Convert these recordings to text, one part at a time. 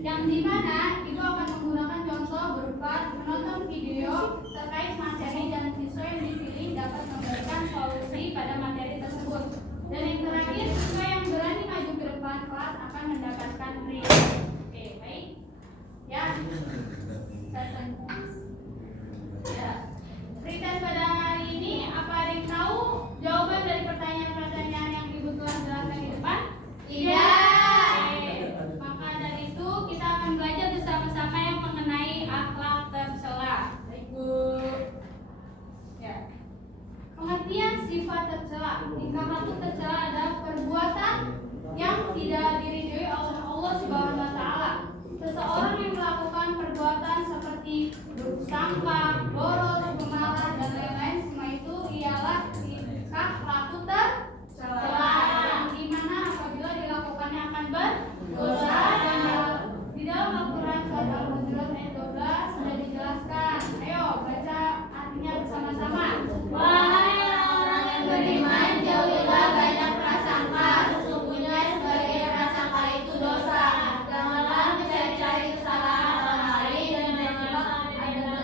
yang dimana Ibu akan menggunakan contoh berupa menonton video terkait materi dan siswa yang dipilih dapat memberikan solusi pada materi tersebut. Dan yang terakhir, siswa yang berani maju ke depan kelas akan mendapatkan prize. Oke, baik. Ya. Ya. Pretest pada hari ini, apa ada yang tahu jawaban dari pertanyaan-pertanyaan yang Ibu telah jelaskan di depan? Iya. Maka dari itu kita akan belajar bersama-sama yang mengenai akhlak tercela. Baik, Bu. Ya. Pengertian sifat tercela. Tingkah laku tercela adalah perbuatan yang tidak diridhoi oleh Allah Subhanahu wa taala. Seseorang yang melakukan perbuatan seperti bersangka, boros, pemarah, dan lain-lain, semua itu ialah tingkah laku tercela yang dimana apabila dilakukannya akan berdosa. Dan di dalam Al-Quran surat Al-Hujurat ayat 12 sudah dijelaskan. Ayo baca artinya bersama-sama. Wahai orang yang beriman, jauhilah banyak prasangka. Sesungguhnya sebagai prasangka itu dosa. Janganlah mencari-cari kesalahan orang lain dan janganlah ada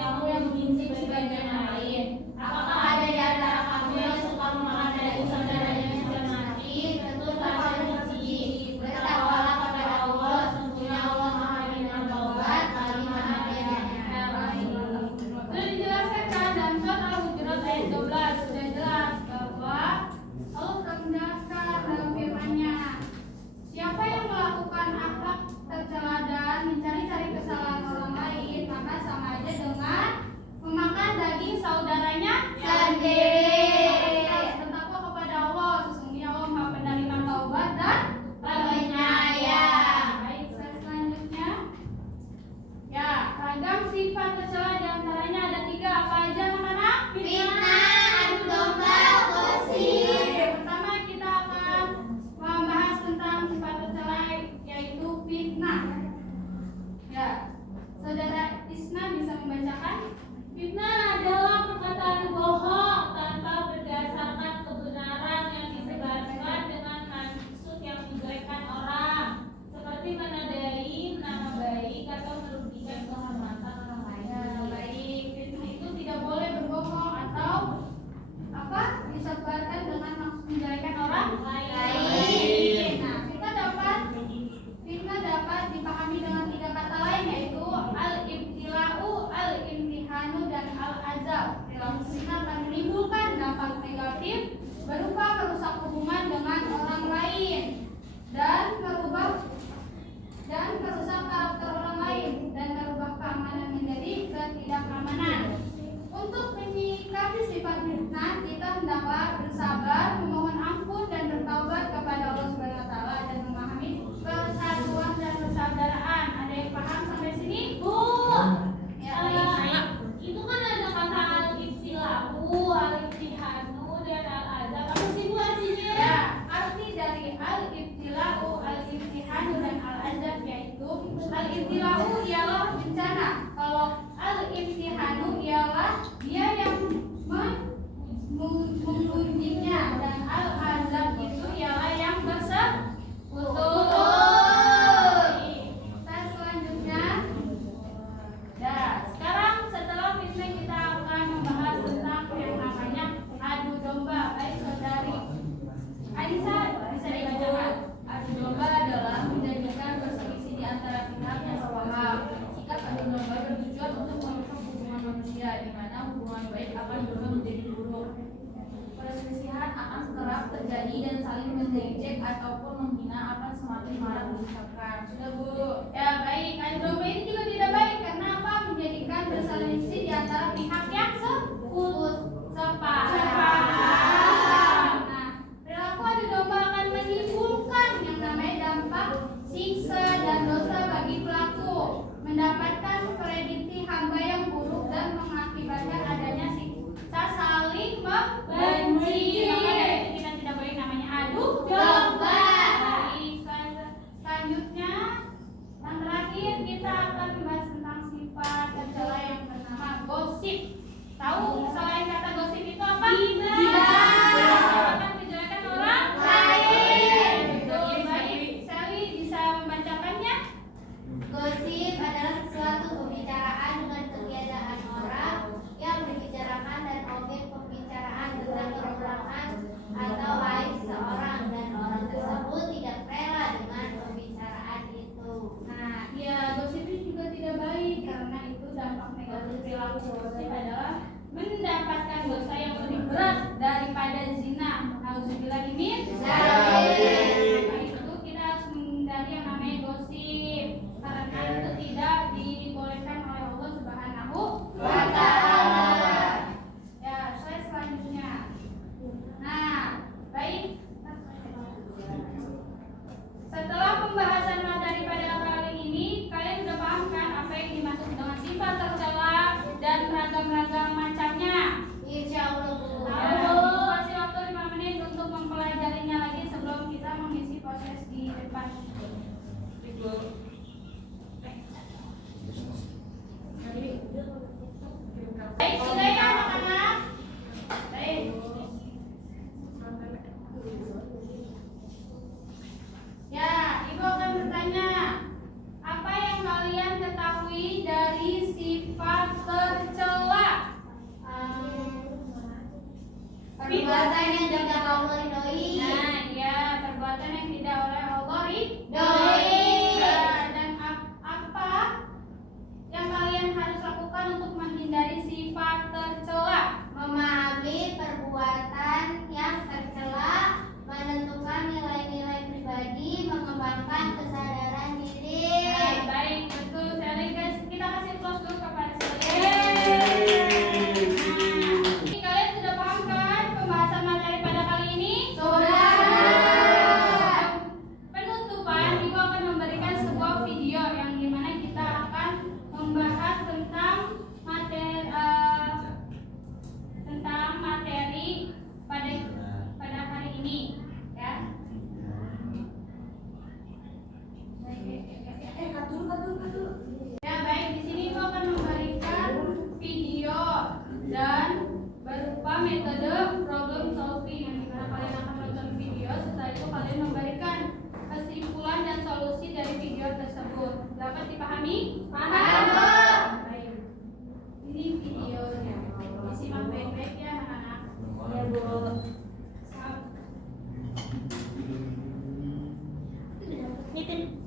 kamu yang mengincip sebagian yang lain. Apakah ada di antara kamu yang suka memakan daging saudaranya yang sudah mati? Tentu kamu benci. Bertakwalah kepada Allah, sesungguhnya Allah Maha menerima taubat lagi Maha penyayang. Sudah dijelaskan kan dalam surat Al-Hujurat ayat 12 sudah jelas bahwa Allah telah menjelaskan dalam firman-Nya, siapa yang melakukan akhlak tercela dan mencari-cari kesalahan orang lain, maka sama aja dengan memakan daging saudaranya sendiri. Harus bertakwa kepada Allah, sesungguhnya Allah Maha penerima taubat dan penyayang. Baik, selanjutnya. Ya, ragam sifat tercela diantaranya ada 3. Apa aja anak-anak? Fitnah, adu domba, gosip. Pertama kita akan membahas tentang sifat tercela yaitu fitnah. Ya, saudara Isna bisa membacakan? Fitnah adalah perkataan bohong tanpa berdasarkan kebenaran yang disebarkan dengan maksud yang menjelekkan orang, seperti menodai nama baik atau merugikan kehormatan orang lain. Ya, baik. Fitnah itu tidak boleh berbohong atau apa? Disebarkan dengan maksud menjelekan orang lain. Nah, fitnah dapat dipahami dengan 3 kata lain, yaitu al-ibtila'u, al-imtihanu, dan al-azab. Perilaku fitnah akan menimbulkan dampak negatif berupa merusak hubungan dengan orang lain dan merusak karakter orang lain dan merubah keamanan menjadi ketidakamanan. Untuk menyikapi sifat fitnah, kita hendaklah bersabar, memohon ampun dan bertaubat kepada Allah Subhanahu wa taala dan memahami persatuan dan persaudaraan. Ada yang paham sampai sini? Bu, Ya, baik. itu kan ada kata al-ibtilahu, al-ibtihanu, dan al-azab. Apa sih Bu artinya? Ya, arti dari al-ibtila'u, al-ibtihanu, dan al-azab yaitu al-ibtila'u ialah bencana. Kalau al-ibtihanu ialah dia yang mengujinya, dan al-azab itu ialah yang bersekutu. Tes selanjutnya. Nah, sekarang setelah fitnah kita akan membahas tentang yang namanya adu domba. Baik, saudari Anissa bisa dibacakan. Adu domba adalah menjadikan perselisih di antara pihak yang sepaham. Sikap adu domba bertujuan untuk merusak hubungan manusia, di mana hubungan baik akan berubah menjadi buruk. Perselisihan akan kerap terjadi dan saling mengejek ataupun menghina akan semakin marak diucapkan. Sudah Bu. Ya, baik. Adu domba ini juga tidak baik karena apa? Menjadikan perselisih di antara pihak yang sepaham. Nah, perilaku adu domba akan menimbulkan yang namanya dampak siksa dan dosa bagi pelaku, mendapatkan prediksi hamba yang buruk dan mengakibatkan adanya siksa saling membenci. Maka dari itu kita tidak boleh namanya adu domba. Baik, selanjutnya Dapat dipahami? Paham. Baik. Ini videonya. Disimak baik-baik ya anak-anak. Ya, Bu. Nitin.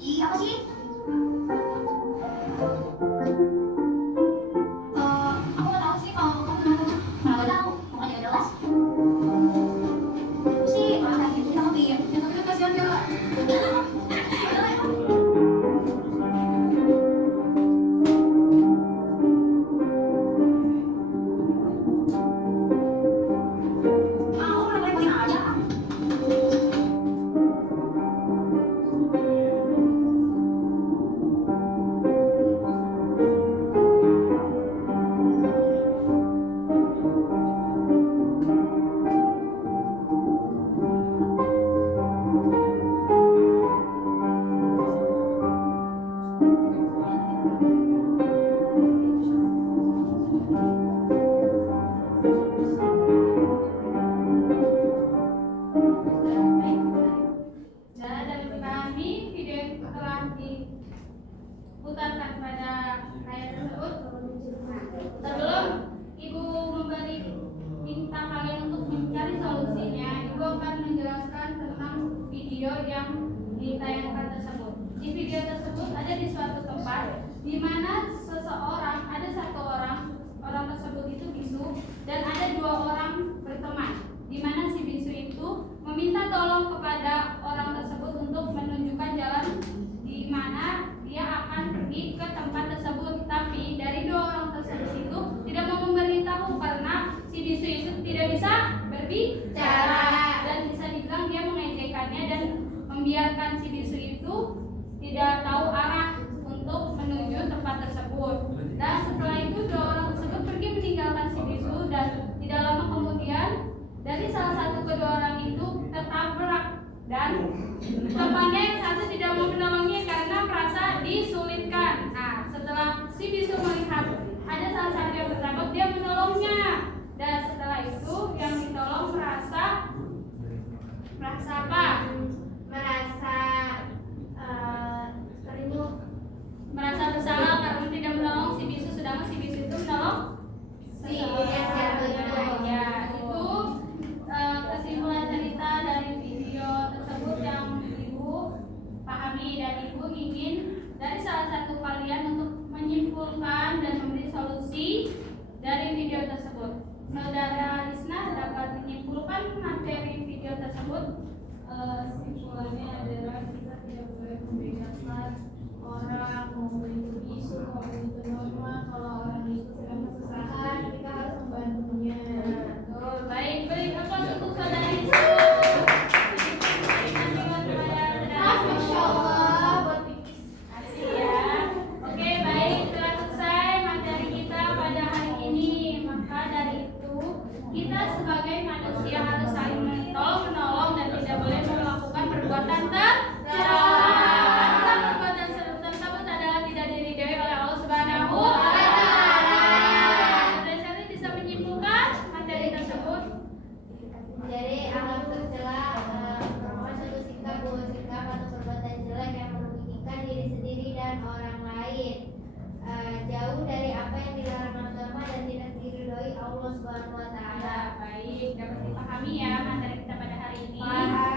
Ih, apa sih? Aku nggak tahu sih kalau kamu nggak tahu, makanya jelas. Sih, orang sakit kita tapi ya, tapi kasihan ya. Aku repotin aja. Dan dari dipahami video yang telah diputarkan pada layar tersebut. Sebelum Ibu memberi minta kalian untuk mencari solusinya, Ibu akan menjelaskan tentang video yang ditayangkan tersebut. Di video tersebut ada di suatu tempat di mana seseorang, ada satu orang tersebut itu bisu dan ada dua orang berteman. Di mana si bisu itu meminta tolong kepada orang tersebut untuk menunjukkan jalan di mana dia akan pergi ke tempat tersebut. Tapi dari dua orang tersebut itu tidak mau memberitahu karena si bisu itu tidak bisa berbicara dan bisa dibilang dia mengejekkannya dan membiarkan si bisu itu tidak tahu arah untuk menuju tempat tersebut. Dan setelah itu dua orang tersebut pergi meninggalkan si bisu dan tidak lama kemudian dari salah satu kedua orang itu tertabrak dan temannya yang satu tidak mau menolongnya karena merasa disulitkan. Nah, setelah si bisu melihat ada salah satu yang tertabrak, dia menolongnya. Dan setelah itu yang ditolong merasa apa? Merasa bersalah karena tidak menolong si bisu, sedangkan si bisu itu menolong Si yang jatuh itu. Ya, itu kesimpulan cerita dari video tersebut yang Ibu pahami, dan Ibu ingin dari salah satu kalian untuk menyimpulkan dan memberi solusi dari video tersebut. Saudara Lisna dapat menyimpulkan materi video tersebut. Simpulannya adalah kita tidak boleh membedakan orang mau itu bisu, mau itu norma. Kalau orang itu sedang kesusahan, kita harus membantunya. Oh, baik, beri apa untuk saudara Lisna? Masya Allah. Asik ya. Oke, baik, telah selesai materi kita pada hari ini. Maka dari itu kita sebagai manusia harus saling menolong dan tidak boleh melakukan perbuatan tercela. Karena perbuatan tersebut adalah tidak diridhoi oleh Allah Subhanahu wa Ta'ala. Saudara-saudari bisa menyimpulkan materi tersebut. Jadi akhlak tercela merupakan suatu sikap atau perbuatan jelek yang merugikan diri sendiri dan orang lain, jauh dari apa yang dilarang agama dan tidak diridhoi Allah Subhanahu wa Taala. Ya, baik, dapat dipahami ya materi kita pada hari ini. Paham.